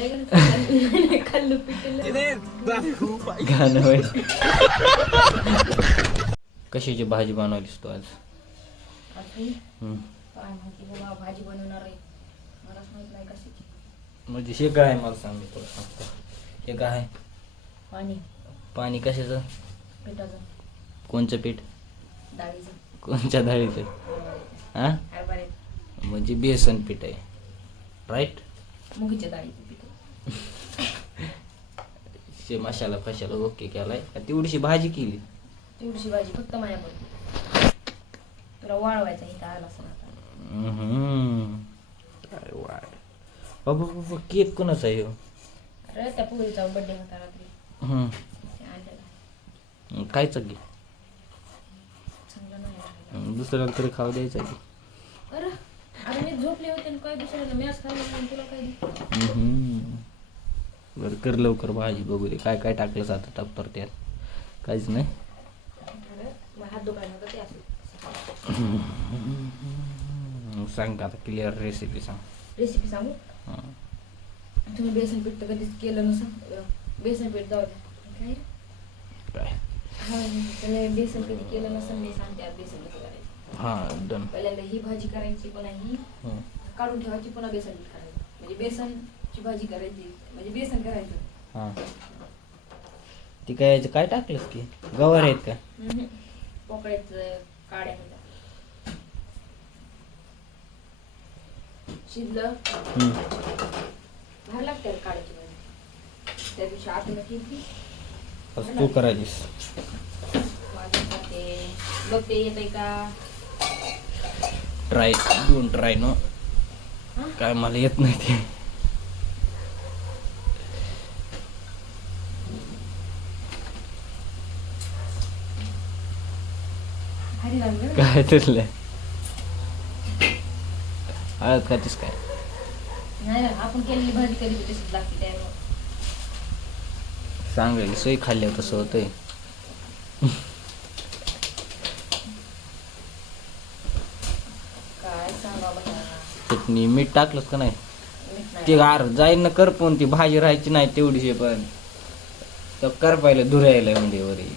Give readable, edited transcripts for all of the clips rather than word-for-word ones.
खाल्लं पिठलं गाणं होय. कशाची भाजी बनवलीस तू आज? काय माहिती बाबा, भाजी बनवणार आहे मलाच माहित नाही कशाची. म्हणजे हे काय मला सांग, मी तुला सांगतो. हे काय आहे? पाणी. पाणी कशाचं? पिठाचं. कोणचं पीठ? डाळीचं. कोणत्या डाळीचं? हा हरभऱ्याचं. म्हणजे बेसन पीठ आहे, राईट? मुगीच्या डाळीचं पीठ. शे मसाला फशाला ओके केलाय का? तेवढीशी भाजी केली? तेवढीशी भाजी फक्त माझ्याकडे. तुला वाळवायचा इथं आला असं आता. काय वाढ बाबा बाबा, केक कोणाचा आहे ह्यो? अरे त्या पोरीचा बर्थडे होता रात्री. ते आणलेला. कायच की चांगला नाही राहिला. दुसऱ्याला तरी खाऊ द्यायचा की. अरे अरे मी झोपले होते आणि काय दुसऱ्याला मॅच खायला नाही, तुला काय दे. बरं कर लवकर भाजी, बघू दे काय काय टाकलं आता टप्पर त्यात. काहीच नाही. हात दुखायला होतं ते असं. सांग का आता क्लिअर रेसिपी सांग. रेसिपी सांगू? तुम्ही बेसन पीठ तर कधीच केलं नसेल. बेसन पीठ जाऊ द्या. काय काय? तुम्ही बेसन कधी केलं नसेल, मी सांगते आज बेसन कसं करायचं. हां डन. पहिल्यांदा ही भाजी करायची, पुन्हा ही काढून ठेवायची, पुन्हा बेसन पीठ करायचं. म्हणजे बेसनची भाजी करायची म्हणजे बेसन करायचं. हां ती काय याचं काय टाकलंस की? गवार आहेत का? पोकळ्याचं काड्या होत्या. शिजलं बाहेर लागते काढायची भाजी. त्या दिवशी आतून केली असं तू करायचीस? माझं खाते बघते येतंय का. ट्राय दोन ट्राय नो काय मला येत नाही ते. भारी लागलं. काय तुला हळद खातीस काय? नाही ना, आपण केलेली भाजी कधी तशीच लागते त्यामुळे. सांगायला सोय खाल्ल्यावर तसं होतंय. काय सांगा बघा. चटणी मीठ टाकलंस का नाही? मीठ नाही. ते गार जाईन ना कर, पण ती भाजी राहायची नाही तेवढीशी. पण तर कर पाहिलं धुरायला म्हणजे वरी.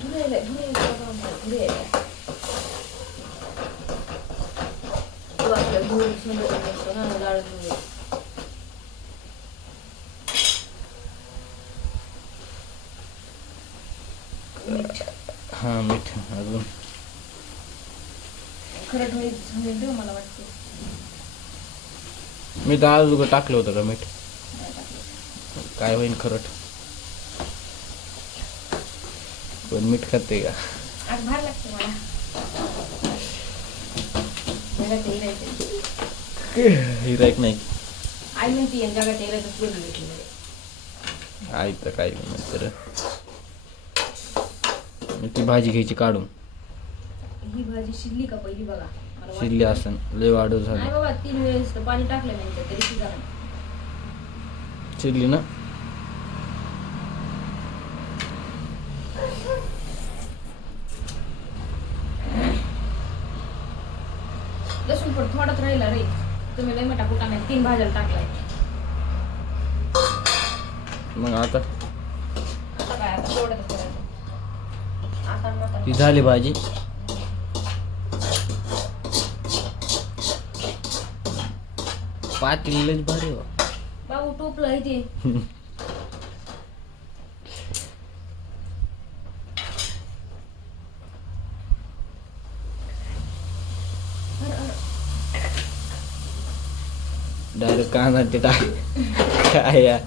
हा मीठ अजून खरट होईल मला वाटतं. मी तर आज उगं टाकलं होतं का मीठ? काय होईन खरट? पण मीठ खाते का? आज भार लागते मला. हिरायक नाही आई म्हणते जगात यायला तर पूर्ण भेटली. आई तर काय तर ती भाजी घ्यायची काढून. ही भाजी शिजली का पहिली बघा. शिजली असन लय वाढव नाही झाली. बाबा 3 वेळेस तर पाणी टाकलं नाही तरी शिजा. शिजली ना? लसूण पण थोडाच राहिला रे. तुम्ही लय मोठा कुटा नाही 3 भाज्याला टाकलाय. मग आता आता काय आता थोडंच करायचं. आता ती झाली भाजी. पातेलच भारी हो बाबू टोपलं इथे. डायरेक्ट कांदा ते टाक. काय या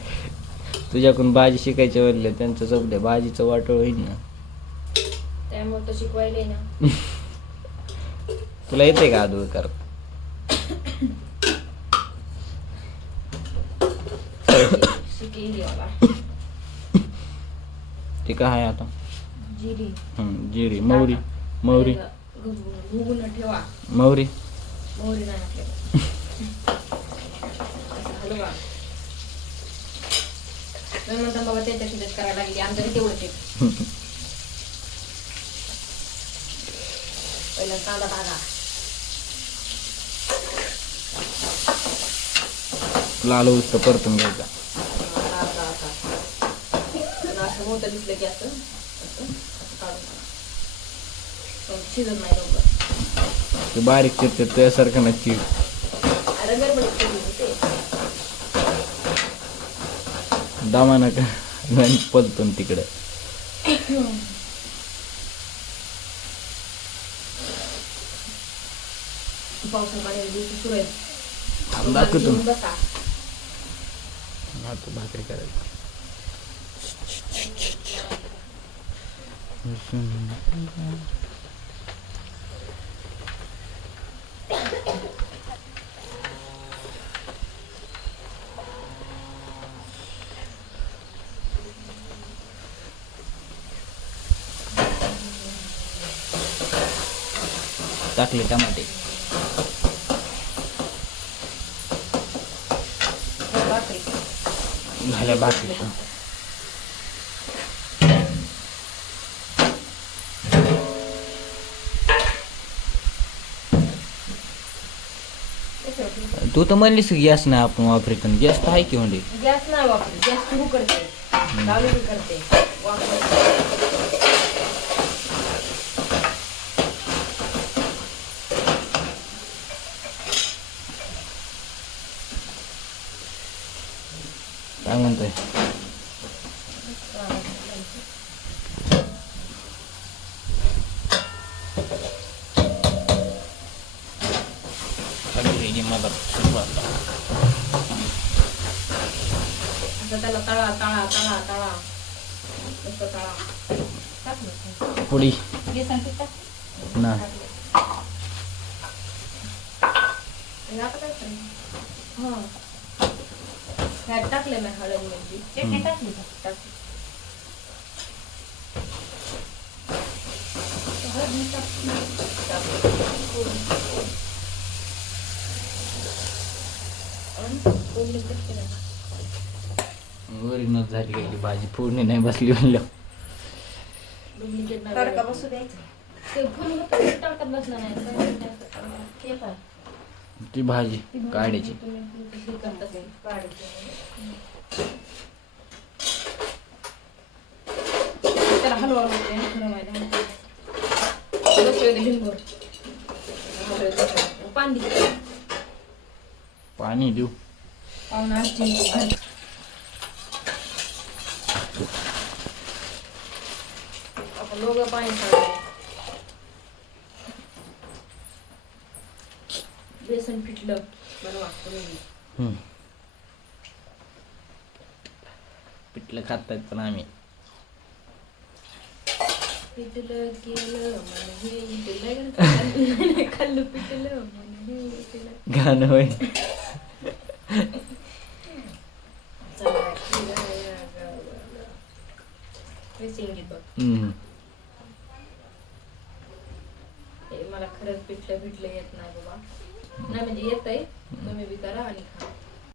तुझ्याकडून भाजी शिकायची म्हणलं त्यांचं सध्या भाजीचं वाटोळ होईल ना. त्यामुळे तर शिकवायले ना. तुला येते का आदू कर? शिकेली मला. ते काय आहे आता? जिरी. जिरी मोहरी. मोहरी भुगून ठेवा. मोहरी मोहरी नाही आपल्याला. हलवा. नंतर बाबा त्याच्या शिजत करायला लागली. आमच्याकडे तेवढंच आहे. पहिला कांदा टाका. लाल होऊस तर परतून घ्यायचा. मोठं दिसलं की असं असं असं काढून टाका. पण शिजत नाही लवकर. ते बारीक चिरते त्यासारखं ना चीड अरे गडबडीत केली होते. दामानं का नाही पलतो ना तिकडं. पावसा पाण्याच्या दिवशी सुरू आहेत. दाखवतो घेऊन बसा. हा तू भाकरी करायची. टाकले टमाटे. भाकरी. झाल्या भाकरी. तू तर म्हणलीस गॅस नाही आपण वापरत. गॅस तर आहे की म्हणजे गॅस नाही वापरत. गॅस सुरू करते, चालू बी करते, वापरते. काय म्हणतोय. आता त्याला तळा तळा तळा तळा नुसतं तळा. टाकलं पुडी बेसन पीठ टाक. ना आणि आता काय करायचं. हां ह्यात टाकले मी हळद मिरची चटणी टाकली टाकली. हळद मीठ टाकली. आणि फोडणी टाकते ना. वरीनच झाली काय ती भाजी. फोडणी नाही बसली म्हणलं. डुप्लिकेट नाही तडका बघायचं. बसू द्यायचं. ते फुल तडकात बसला नाही ते काय ती भाजी काढायची. तुम्ही करता ते. त्याला हलवा लागते ना खरं माहिती आहे. बसले होते लिंबू. पाणी दे. पाणी देऊ. पाहुणा आजी आपण दोघं पाणी खाल्लं. बेसन पिठलं बनवा तुम्ही. पिठलं खातात पण आम्ही. पिठलं केलं मन हे इथलं खाल्लं पिठलं मन हे इथलं. गाणं होय. चला किराया गावाला. हे सिंगीत बघ. मला खरंच पिठलं येत नाही बाबा. नाही म्हणजे येतंय. तुम्ही बी करा आणि खा.